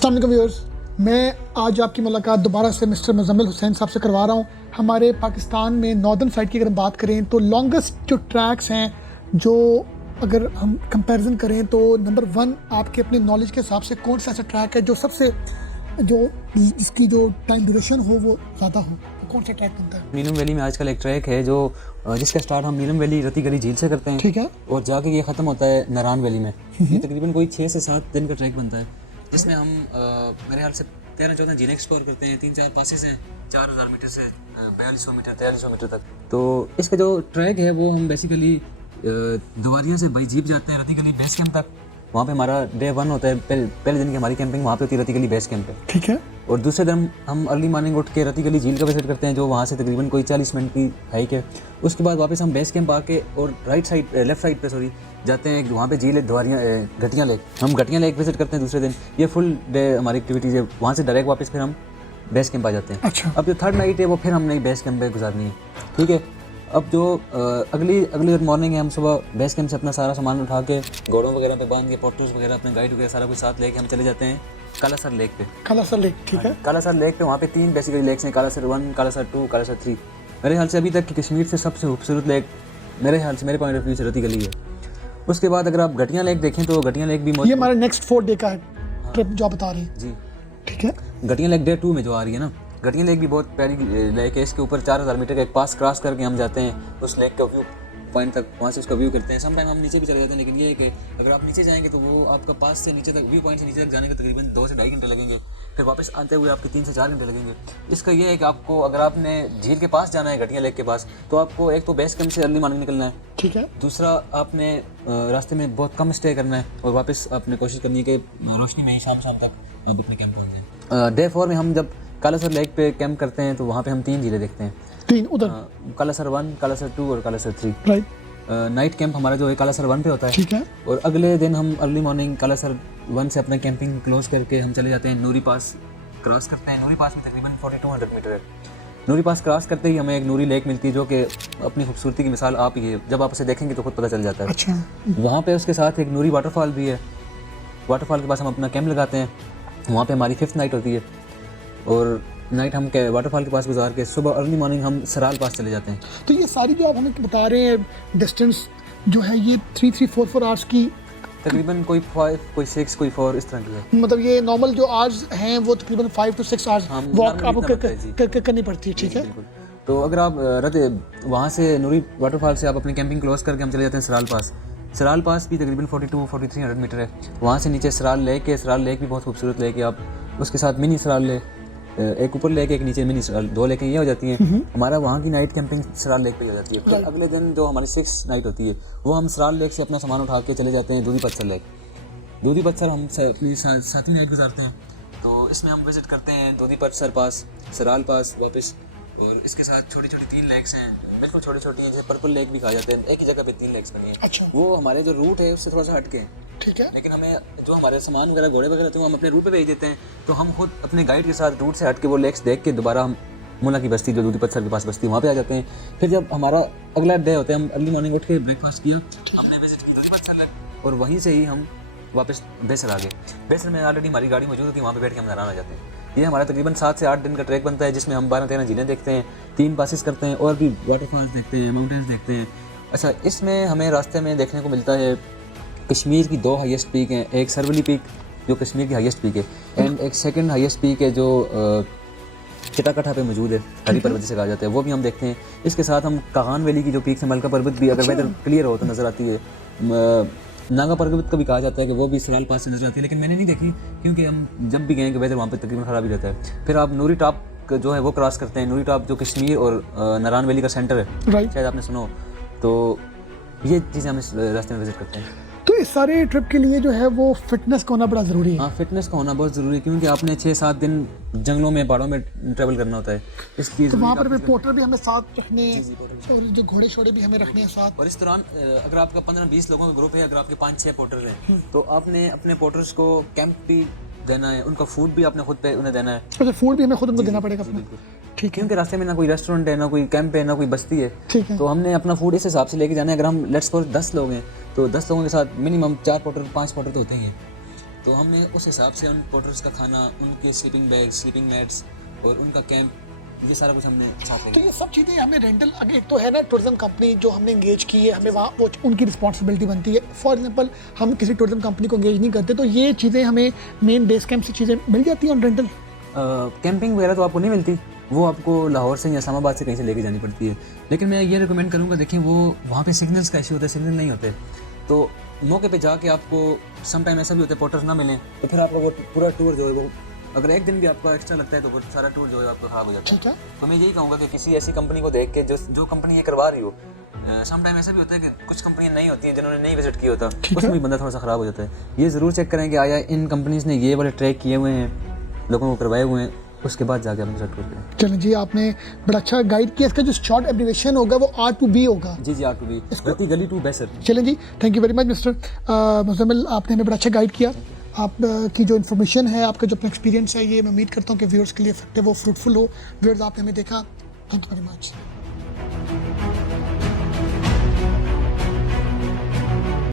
अस्सलाम वालेकुम व्यूअर्स, मैं आज आपकी मुलाकात दोबारा से मिस्टर मुज़म्मिल हुसैन साहब से करवा रहा हूँ। हमारे पाकिस्तान में नॉर्दर्न साइड की अगर हम बात करें तो लॉन्गेस्ट जो ट्रैक्स हैं, जो अगर हम कंपैरिजन करें तो नंबर 1 आपके अपने नॉलेज के हिसाब से कौन सा ऐसा ट्रैक है जो सबसे जिसकी जो टाइम ड्यूरेशन हो वो ज़्यादा हो, तो कौन सा ट्रैक बनता है? नीलम वैली में आजकल एक ट्रैक है जो जिसका स्टार्ट हम नीलम वैली रती गली झील से करते हैं, ठीक है, और जाके ये ख़त्म होता है नारायण वैली में। ये तकरीबन कोई 6 से 7 दिन का ट्रैक बनता है, जिसमें हम मेरे ख्याल से 13-14 झीलें एक्सप्लोर करते हैं। 3-4 पासेस हैं 4000 मीटर से 4200 मीटर 4300 मीटर तक। तो इसका जो ट्रैक है वो हम बेसिकली दुआरिया से बाई जीप जाते हैं रती गली बेस कैंप तक। वहाँ पे हमारा डे 1 होता है, पहले दिन की हमारी कैंपिंग वहाँ पे होती है रती गली बेस कैंप पे, ठीक है। और दूसरे दिन हम अर्ली मॉर्निंग उठ के रती गली झील का विजिट करते हैं, जो वहाँ से तकरीबन कोई 40 मिनट की हाइक है। उसके बाद वापस हम बेस कैंप आके और लेफ्ट साइड पे जाते हैं, वहाँ पे झील है दुआरिया घटिया लेक। हम घटिया लेक विजिट करते हैं दूसरे दिन। ये फुल डे हमारी एक्टिविटीज़ है। वहाँ से डायरेक्ट वापस फिर हम बेस कैंप आ जाते हैं। अच्छा, अब जो थर्ड नाइट है वो फिर हमने बेस कैंप पे गुजारनी है, ठीक है। अब जो अगली मॉर्निंग है, हम सुबह बेस कैंप से अपना सारा सामान उठा के घोड़ों वगैरह पे बांध के पोटर्स वगैरह अपने गाइड वगैरह सारा कुछ साथ लेके हम चले जाते हैं कालासर लेक पे। कालासर लेक, ठीक है। कालासर लेक पे वहाँ पे 3 बेसिकली लेक्स हैं, कालासर 1, कालासर 2, कालासर 3। मेरे ख्याल से अभी तक की कश्मीर से सबसे खूबसूरत लेक मेरे ख्याल से, मेरे पॉइंट ऑफ व्यू से रती गली है। उसके बाद अगर आप घटिया लेक देखें तो घटिया लेक भी ये हमारा नेक्स्ट 4 डे का है ट्रिप जो आप बता रहे हैं, जी, ठीक है। घटिया लेक डे 2 में जो आ रही है ना, घटिया लेक भी बहुत प्यारी लेक है। इसके ऊपर 4000 मीटर का एक पास क्रॉस करके हम जाते हैं उस लेक का व्यू पॉइंट तक, वहाँ से उसका व्यू करते हैं। समटाइम हम नीचे भी चले जाते हैं, लेकिन ये है कि अगर आप नीचे जाएंगे तो वो आपका पास से नीचे तक, व्यू पॉइंट से नीचे तक जाने के तकरीबन 2 से 2.5 घंटे लगेंगे। फिर वापस आते हुए आपके 3 से 4 घंटे लगेंगे। इसका ये है कि आपको अगर आपने झील के पास जाना है, घटिया लेक के पास, तो आपको एक तो बेस कैंप से अर्ली मॉर्निंग निकलना है, ठीक है। दूसरा आपने रास्ते में बहुत कम स्टे करना है, और वापस आपने कोशिश करनी है कि रोशनी में ही शाम तक आप अपने कैंप पहुँच जाएँ। डे 4 में हम जब कालासर लेक पे कैंप करते हैं तो वहाँ पे हम 3 झीलें देखते हैं। 3 उधर, कालासर 1, कालासर 2 और कालासर 3। राइट, नाइट कैंप हमारा जो है कालासर 1 पे होता है, ठीक है। और अगले दिन हम अर्ली मॉर्निंग कालासर 1 से अपना कैंपिंग क्लोज करके हम चले जाते हैं नूरी पास क्रॉस करते हैं। नूरी पास में तकरीबन 4200 मीटर है। नूरी पास क्रॉस करते ही हमें एक नूरी लेक मिलती है, जो कि अपनी खूबसूरती की मिसाल आप ही है, जब आप उसे देखेंगे तो खुद पता चल जाता है। अच्छा, वहाँ पे उसके साथ एक नूरी वाटरफॉल भी है। वाटरफॉल के पास हम अपना कैंप लगाते हैं। वहाँ पे हमारी 5th नाइट होती है, और नाइट हम वाटरफॉल के पास गुजार के सुबह अर्ली मॉर्निंग हम सराल पास चले जाते हैं। तो ये सारी जो आप हमें बता रहे हैं डिस्टेंस जो है, ये 3-4 आवर्स की, तकरीबन कोई 5, कोई 6, कोई 4 इस तरह की है। मतलब ये नॉर्मल जो आवर्स हैं वो तकरीबन 5 to 6 आवर्स हाँ, वॉक आपको इतना पड़ता है, जी। करनी पड़ती है, ठीक है। बिल्कुल। तो अगर आप वहाँ से नूरी वाटरफॉल से आप अपनी कैंपिंग क्लोज करके हम चले जाते हैं सराल पास। सराल पास भी तकरीबन 42-4300 मीटर है। वहाँ से नीचे सराल लेक है। सराल लेक भी बहुत खूबसूरत लेक है। आप उसके साथ मिनी सराल लेक, एक ऊपर लेक एक नीचे मिनी सराल, 2 लेकें ये हो जाती हैं। हमारा वहाँ की नाइट कैंपिंग सराल लेक पे हो जाती है। फिर अगले दिन जो हमारी 6th नाइट होती है वो हम सराल लेक से अपना सामान उठा के चले जाते हैं दूधी पत्थर लेक। दूधी पत्थर हम अपनी 7वीं नाइट गुजारते हैं। तो इसमें हम विजिट करते हैं दूधी पत्थर पास, सराल पास वापस, और इसके साथ छोटी छोटी 3 लेक्स हैं, बिल्कुल छोटी छोटी हैं, जैसे पर्पल लेक भी कहा जाता है। एक ही जगह पे 3 लेक्स बनी है। अच्छा, वो हमारे जो रूट है उससे थोड़ा सा हटके हैं, ठीक है। लेकिन हमें जो हमारे सामान वगैरह घोड़े वगैरह तो हम अपने रूट पे भेज देते हैं। तो हम खुद अपने गाइड के साथ रूट से हट के वो लेक्स देख के दोबारा हम मुला की बस्ती जो दूधी पत्थर के पास बस्ती वहाँ पे आ जाते हैं। फिर जब हमारा अगला डे होता है, हम अर्ली मॉर्निंग उठ के ब्रेकफास्ट किया, हमने विजिट की दूधी पत्थर लेक, और वहीं से ही हम वापस बेसर आ गए। बेसर में ऑलरेडी हमारी गाड़ी मौजूद होती है, वहाँ पे बैठ के हम नारायण आ जाते हैं। ये हमारा तकरीबन 7 से 8 दिन का ट्रैक बनता है, जिसमें हम 12-13 झीलें देखते हैं, 3 पासेस करते हैं, और भी वाटरफॉल्स देखते हैं, माउंटेन्स देखते हैं। अच्छा, इसमें हमें रास्ते में देखने को मिलता है कश्मीर की 2 हाईएस्ट पीक हैं। एक सरवली पीक जो कश्मीर की हाईएस्ट पीक है, एंड एक सेकंड हाईएस्ट पीक है जो चिटाकठा पे मौजूद है, हरी पर्वत जिसे कहा जाता है, वो भी हम देखते हैं। इसके साथ हम कागान वैली की जो पीक है, मलका पर्वत भी अगर वेदर क्लियर हो तो नज़र आती है। नागा पर्वत का भी कहा जाता है कि वो भी सराल पास से नजर आती है, लेकिन मैंने नहीं देखी क्योंकि हम जब भी गए कि वेदर वहाँ पे तकरीबन ख़राब ही रहता है। फिर आप नूरी टॉप जो है वो क्रॉस करते हैं। नूरी टॉप जो कश्मीर और नारायण वैली का सेंटर है, राइट, शायद आपने सुनो। तो ये चीज़ें हम इस रास्ते में विजिट करते हैं। तो इस सारे ट्रिप के लिए जो है वो फिटनेस का होना बड़ा ज़रूरी है। हाँ, फिटनेस का होना बहुत ज़रूरी है, क्योंकि आपने 6-7 दिन जंगलों में, पहाड़ों में ट्रैवल करना होता है। इसकी तो वहाँ पर भी पोर्टर भी हमें साथ रखने, और जो घोड़े शोड़े भी हमें रखने हैं साथ। और इस दौरान अगर आपका 15-20 लोगों का ग्रुप है, अगर आपके 5-6 पोर्टर हैं, तो आपने अपने पोर्टर्स को कैंप भी देना है, उनका फूड भी आपने खुद पे उन्हें देना है। अच्छा, फूड भी हमें खुद उनको देना पड़ेगा अपना, ठीक है। क्योंकि रास्ते में ना कोई रेस्टोरेंट है, ना कोई कैंप है, ना कोई बस्ती है, ठीक है। तो हमने अपना फूड इस हिसाब से लेके जाना है। अगर हम लेट्स सपोज 10 लोग हैं तो 10 लोगों के साथ मिनिमम 4 पोर्टर 5 पोर्टर तो होते ही हैं। तो हमें उस हिसाब से उन पोर्टर्स का खाना, उनके स्लीपिंग बैग, स्लीपिंग मैट्स और उनका कैंप, ये सारा कुछ हमने साथ तो लेंगे। ये सब चीज़ें हमें रेंटल, अगर एक तो है ना टूरिज्म कंपनी जो हमने इंगेज की है, हमें वहाँ वो उनकी रिस्पॉन्सिबिलिटी बनती है। फॉर एग्जांपल हम किसी टूरिज्म कंपनी को इंगेज नहीं करते, तो ये चीज़ें हमें मेन बेस कैंप से चीज़ें मिल जाती हैं ऑन रेंटल। कैंपिंग वगैरह तो आपको नहीं मिलती, वो आपको लाहौर से या इस्लामाबाद से कहीं से लेके जानी पड़ती है। लेकिन मैं ये रिकमेंड करूँगा, देखिए वो वहाँ पे सिग्नल्स का इशू होता है, सिग्नल नहीं होते, तो मौके पे जाके आपको सम टाइम ऐसा भी होता है पोर्टर्स ना मिलें, तो फिर आपका वो पूरा टूर जो है वो, अगर एक दिन भी आपका एक्स्ट्रा लगता है तो वो सारा टूर जो है आपका ख़राब हो जाता है। ठीक है, तो मैं यही कहूँगा कि किसी ऐसी कंपनी को देख के जो कंपनी ये करवा रही हो, सम टाइम ऐसा भी होता है कि कुछ कंपनियाँ नहीं होती हैं जिन्होंने नहीं विजिट किया होता, उसमें भी बंदा थोड़ा सा ख़राब हो जाता है। ये ज़रूर चेक करें कि आया इन कंपनीज़ ने ये वाले ट्रैक किए हुए हैं, लोगों को करवाए हुए हैं, उसके बाद जाके हम विजिट करते हैं। चलें जी, आपने बड़ा अच्छा गाइड किया। इसका जो शॉर्ट एब्रिविएशन होगा वो R2B होगा। जी जी, R2B, गति गली टू बैसर। चलें जी, thank you very much mister Muzammil, आपने हमें बड़ा अच्छा गाइड किया। आप की जो इन्फॉर्मेशन है, आपका जो अपना एक्सपीरियंस है, ये मैं उम्मीद करता हूँ कि व्यूअर्स के लिए इफेक्टिव हो, फ्रूटफुल हो। व्यूअर्स, आपने हमें देखा, थैंक यू वेरी मच।